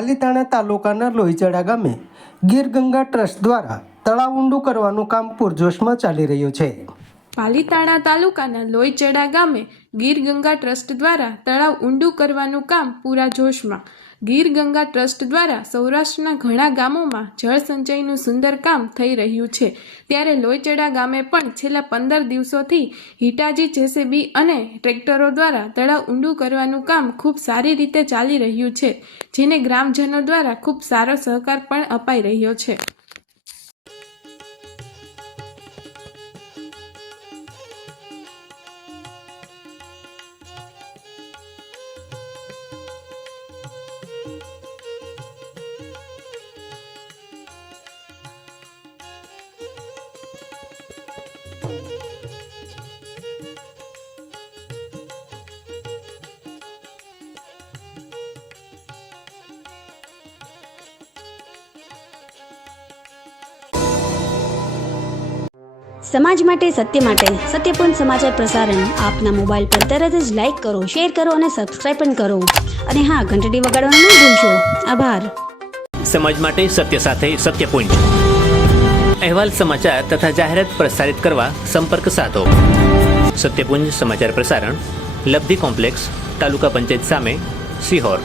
પાલીતાણા તાલુકાના લોહીચડા ગામે ગીર ગંગા ટ્રસ્ટ દ્વારા તળાવ ઊંડું કરવાનું કામ પૂરજોશમાં ચાલી રહ્યું છે। પાલીતાણા તાલુકાના લોહીચડા ગામે ગીર ગંગા ટ્રસ્ટ દ્વારા તળાવ ઊંડું કરવાનું કામ પૂરા જોશમાં। ગીર ગંગા ટ્રસ્ટ દ્વારા સૌરાષ્ટ્રના ઘણા ગામોમાં જળ સંચયનું સુંદર કામ થઈ રહ્યું છે, ત્યારે લોહીચડા ગામે પણ છેલ્લા 15 દિવસોથી હિટાચી જેસીબી અને ટ્રેક્ટરો દ્વારા તળાવ ઊંડું કરવાનું કામ ખૂબ સારી રીતે ચાલી રહ્યું છે, જેને ગ્રામજનો દ્વારા ખૂબ સારો સહકાર પણ અપાઈ રહ્યો છે। સમાજ માટે સત્યપૂર્ણ સમાચાર પ્રસારણ આપના મોબાઈલ પર તરત જ લાઈક કરો, શેર કરો અને સબસ્ક્રાઇબ પણ કરો, અને હા, ઘંટડી વગાડવાનું ન ભૂલશો। આભાર। સમાજ માટે સત્ય સાથે સત્યપૂર્ણ અહેવાલ, સમાચાર તથા જાહેરાત પ્રસારિત કરવા સંપર્ક સાધો। સત્યપુંજ સમાચાર પ્રસારણ, લબ્ધિ કોમ્પ્લેક્સ, તાલુકા પંચાયત સામે, સિહોર।